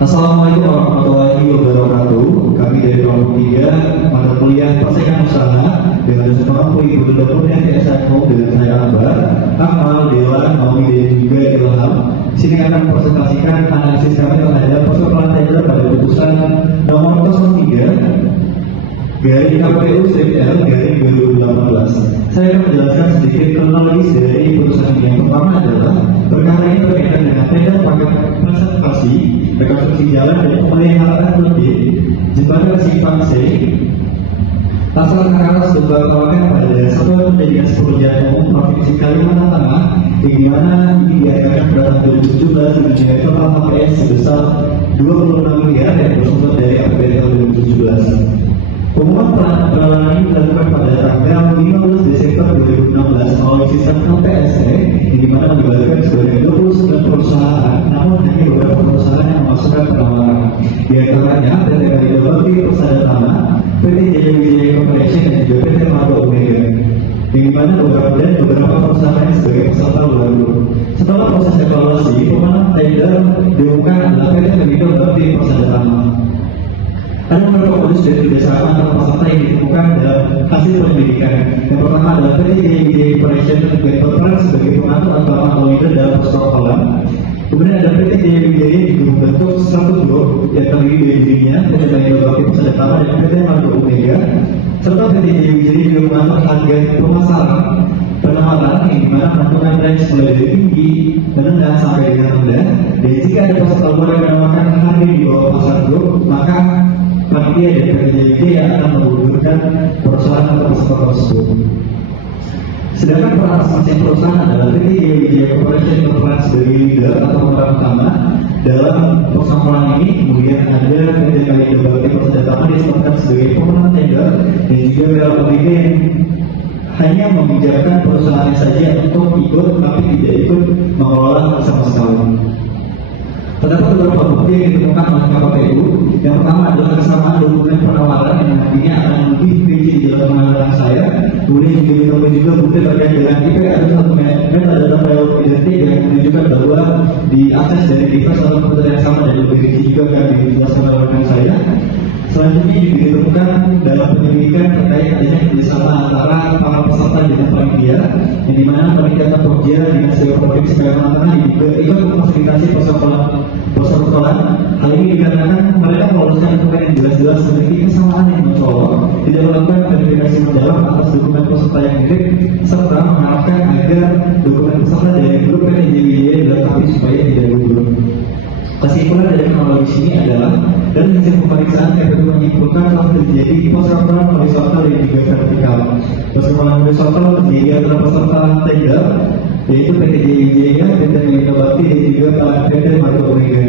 Assalamualaikum warahmatullahi wabarakatuh. Kami dari kelompok 3 mata kuliah persaingan usaha dengan dosen pengampu Ibu Dr. TSMO dengan saya Akmal, Dewan, Maui dan juga Ilham. Sini akan mempresentasikan analisis kami terhadap persoalan tender pada putusan nomor 03 garing KPU L garing 2018. Saya akan menjelaskan sedikit kronologis dari putusan ini. Yang pertama adalah perkara ini berkaitan dengan tender paket konservasi, rekonstruksi jalan dan pemeliharaan rutin jembatan Simpang C. Pasal perkara sebuah kawakan pada Satuan Pendidikan Pekerjaan Umum Provinsi Kalimantan Tengah, di mana ini diadakan pada tahun 2017 dengan total HPS sebesar 26 miliar yang bersumber dari APBD tahun 2017. Pengumuman perlawanan ini dilakukan pada tanggal 15 Desember 2016 melalui sistem LPSE, di mana melibatkan sebanyak 29 perusahaan, namun hanya beberapa perusahaan yang memasukkan penawaran. Di antaranya PT Kalido Bakti Persada Tanah, PT Jaya Wijaya Corporation dan juga PT Margo Omega. Di mana beberapa perusahaan yang sebagai peserta baru. Setelah proses evaluasi, pemenang tender diumumkan adalah PT Kalido Bakti Persada Tanah. Ada beberapa modus dan kerjasama antara peserta yang ditemukan dalam hasil penyelidikan. Yang pertama adalah PT Jaya Wijaya Corporation berperan sebagai pengatur antara leader dalam persekolahan. Kemudian ada PT Jaya Wijaya juga membentuk satu grup yang terdiri dari dirinya, PT Kalido Bakti Persada Tanah dan PT Margo Omega. Serta PT Jaya Wijaya juga mengatur harga pemasaran penawaran yang dimana menentukan range mulai dari tinggi, rendah sampai dengan rendah. Dan jika ada peserta baru yang menawarkan harga di bawah pasar grup, maka panitia dan PT Jaya Wijaya akan menggugurkan perusahaan atau peserta tersebut. Sedangkan peran masing-masing perusahaan adalah PT Jaya Wijaya Corporation berperan sebagai leader atau pemeran utama dalam persekolahan ini. Kemudian ada PT Kalido Bakti Persada Tanah disebutkan sebagai pemenang tender dan juga Margo Omega yang hanya meminjamkan perusahaannya saja untuk ikut tapi tidak ikut mengelola sama sekali. Terdapat beberapa bukti yang ditemukan oleh KPU. Yang pertama adalah kesamaan dokumen penawaran yang nantinya akan lebih rinci di dalam pengawalan saya. Kemudian juga ditemui juga bukti terkait dengan IP ada satu adalah file identik yang menunjukkan bahwa di akses dari device atau komputer yang sama dan lebih rinci juga akan dijelaskan oleh rekan saya. Selanjutnya juga ditemukan dalam penyelidikan terkait adanya kerjasama antara para peserta dengan panitia, yang dimana panitia Pokja dengan sebuah provinsi Kalimantan Tengah juga ikut memfasilitasi persekolahan. Hal ini dikarenakan mereka meloloskan dokumen yang jelas-jelas memiliki kesamaan yang mencolok, tidak melakukan verifikasi mendalam atas dokumen peserta yang mirip, serta mengharapkan agar dokumen peserta dari grup PT Jaya Wijaya dilengkapi supaya tidak gugur. Kesimpulan dari kronologis ini adalah dari hasil pemeriksaan KPU menyimpulkan telah terjadi persekolahan horizontal dan juga vertikal. Persekolahan horizontal terjadi antara peserta tender yaitu PT Jaya Wijaya, PT Kalido Bakti dan juga PT Margo Omega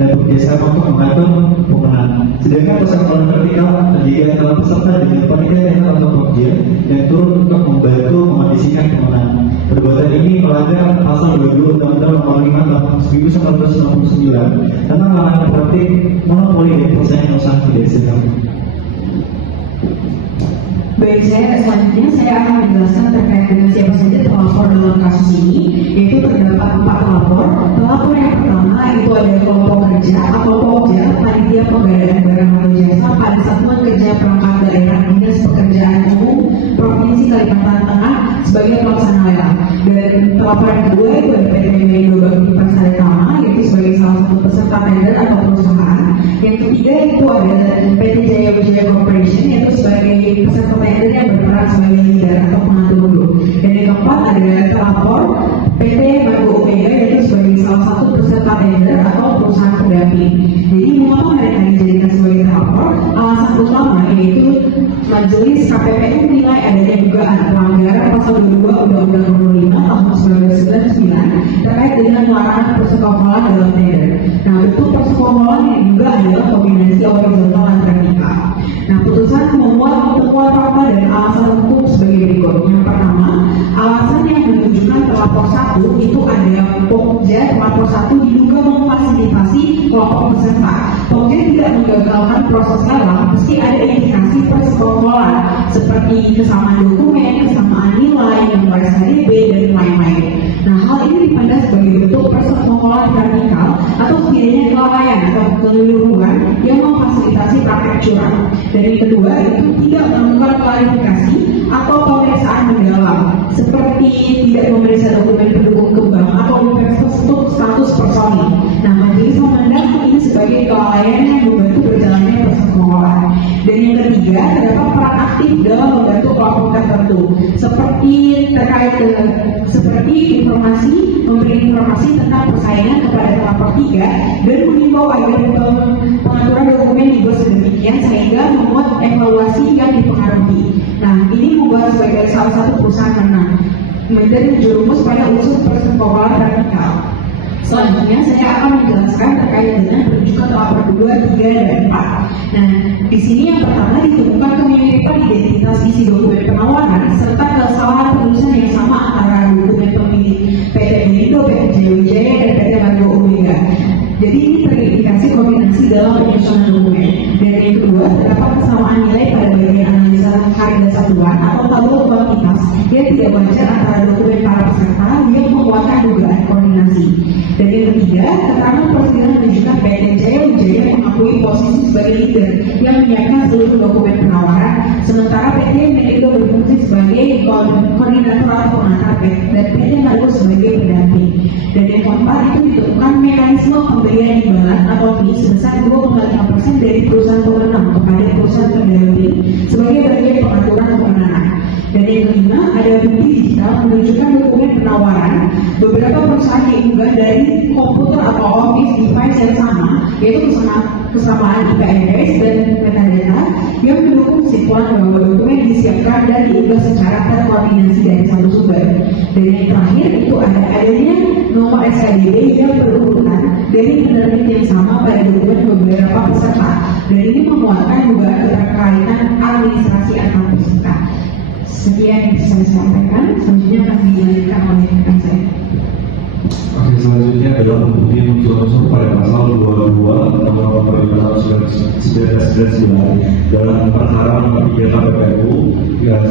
dan bekerjasama untuk mengatur pemenang. Sedangkan persekolahan vertikal terjadi antara peserta dengan panitia tender atau Pokja yang turun untuk membantu mengondisikan pemenang. Perbuatan ini melanggar pasal 22 Undang-Undang Nomor 5 Tahun 1999 tentang larangan praktik monopoli dan persaingan usaha tidak sehat. Baik, selanjutnya saya akan menjelaskan terkait dengan siapa saja pelapor dalam kasus ini, yaitu terdapat 4 pelapor. Pelapor yang pertama itu adalah kelompok kerja atau Pokja, panitia pengadaan barang atau jasa pada Satuan Kerja Perangkat Daerah Dinas Pekerjaan Umum Provinsi Kalimantan Tengah sebagai pelaksana lelang. Dan pelapor yang kedua itu ada PT Kalido Bakti Persada Tanah, yaitu sebagai salah satu peserta tender atau perusahaan. Yang ketiga itu ada PT Jaya Wijaya Corporation, yaitu sebagai peserta tender yang berperan sebagai leader atau pengatur grup. Dan yang keempat ada pelapor PT Margo Omega, yaitu sebagai salah satu peserta tender atau perusahaan pendamping. Jadi mengapa mereka dijadikan sebagai pelapor? Alasan utama yaitu Majelis KPPU menilai adanya dugaan pelanggaran pasal 22 Undang-Undang Nomor 5 Tahun 1999 terkait dengan larangan persekolahan dalam tender. Nah, bentuk persekolahan yang juga adalah kombinasi horizontal dan vertikal. Nah, putusan memuat temuan fakta dan alasan hukum sebagai berikut. Yang pertama, alasan yang menunjukkan pelapor 1 itu ada Pokja pelapor 1 diduga memfasilitasi kelompok peserta. Pokja tidak menggagalkan proses lelang, mesti ada indikasi persekolahan seperti kesamaan dokumen, kesamaan nilai, nomor SKDB dan lain-lain. Nah, hal ini dipandang sebagai bentuk persekongkolan vertikal atau setidaknya kelalaian atau keleluruan yang memfasilitasi praktek curang. Dan yang kedua itu tidak melakukan klarifikasi atau pemeriksaan mendalam, seperti tidak memeriksa dokumen pendukung kembang atau infrastruktur status personil. Nah, majelis memandang ini sebagai kelalaian yang membantu berjalannya persekongkolan. Dan yang ketiga, terdapat peran aktif dalam membantu kelompok tertentu, seperti terkait dengan memberi informasi tentang persaingan kepada pelapor 3 dan mengimbau agar pengaturan dokumen dibuat sedemikian sehingga membuat evaluasi yang dipengaruhi. Nah, ini membuat sebagai salah satu perusahaan menang menjadi jerumus pada unsur persekongkolan vertikal. Selanjutnya saya akan menjelaskan terkait dengan penunjukan pelapor 2, 3, dan 4. Nah, di sini yang pertama ditemukan kemiripan identitas isi dokumen penawaran serta kesalahan penulisan yang sama antara dokumen pemilik PT Belindo, PT Jaya dan PT Margo Omega. Jadi ini terindikasi kombinasi dalam penyusunan dokumen. Dan yang kedua, terdapat kesamaan nilai pada bagian analisa harga satuan atau tabel kuantitas yang tidak wajar antara dokumen para peserta yang menguatkan dugaan koordinasi. Dan yang ketiga, keterangan persidangan menunjukkan PT Jaya Wijaya mengakui posisi sebagai leader yang menyiapkan seluruh dokumen penawaran, sementara PT Melindo berfungsi sebagai koordinator atau pengantar dan PT Margo sebagai pendamping. Dan yang keempat itu ditemukan mekanisme pemberian imbalan atau fee sebesar 2,5% dari perusahaan pemenang kepada perusahaan pendamping sebagai bagian pengaturan kemenangan. Dan yang kelima, ada bukti digital menunjukkan dokumen penawaran beberapa perusahaan diunggah dari komputer atau office device yang sama, yaitu kesamaan IP address dan metadata yang mendukung kesimpulan bahwa dokumen disiapkan dan diunggah secara terkoordinasi dari satu sumber. Dan yang terakhir itu adanya nomor SKDB yang berurutan dari penerbit yang sama pada dokumen beberapa peserta. Dan ini memuatkan dugaan keterkaitan administrasi antar peserta. Sekian yang bisa saya sampaikan, selanjutnya akan dilanjutkan oleh rekan saya. Oke, selanjutnya adalah membukti unsur-unsur pada pasal 22 nomor 1999 dalam perkara nomor 3 KPPU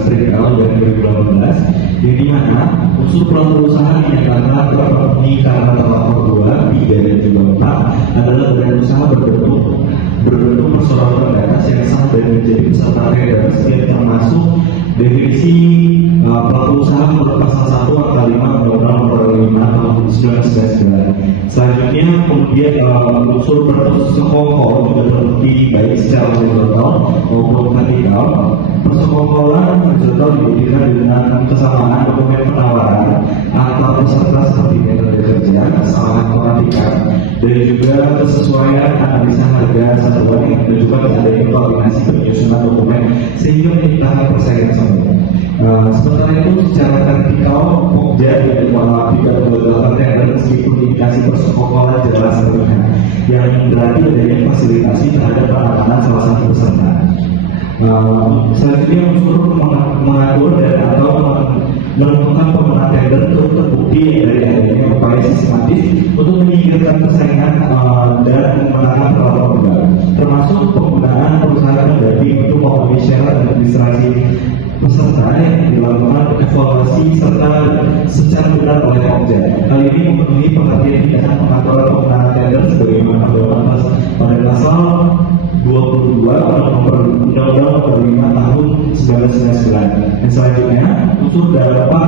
Strikal dan 2018, yang dimana unsur perusahaan dinyatakan terpenuhi karena terlapor 2, 3, dan juga 4 adalah badan usaha berbentuk perseroan data yang sah dan menjadi peserta tender, yang termasuk definisi pelaku usaha menurut pasal 1 angka 5 Undang-Undang Nomor 5 Tahun 1999. Selanjutnya kemudian unsur persekongkol juga terbukti baik secara horizontal maupun vertikal. Persekongkolan horizontal dibuktikan dengan kesamaan dokumen penawaran antar peserta seperti metode kerja, kesalahan perhatikan, dan juga kesesuaian analisa harga satuan yang menunjukkan adanya koordinasi penyusunan dokumen sehingga menciptakan persaingan semu. Sementara itu secara vertikal Pokja tidak melakukan tender meskipun indikasi persekongkolan jelas terlihat, yang berarti adanya fasilitasi terhadap penanganan salah satu peserta. Selanjutnya unsur mengatur dan atau menentukan pemenang tender untuk terbukti dari adanya upaya sistematis untuk menyingkirkan persaingan dan memenangkan pelapor tunggal, termasuk penggunaan perusahaan pendamping untuk memenuhi syarat administrasi peserta yang dilakukan evaluasi serta secara benar oleh Pokja. Hal ini memenuhi pengertian tindakan pengaturan pemenangan tender sebagaimana terdapat pada pasal 22 Undang-Undang Nomor 5 Tahun 1999. Dan selanjutnya unsur dapat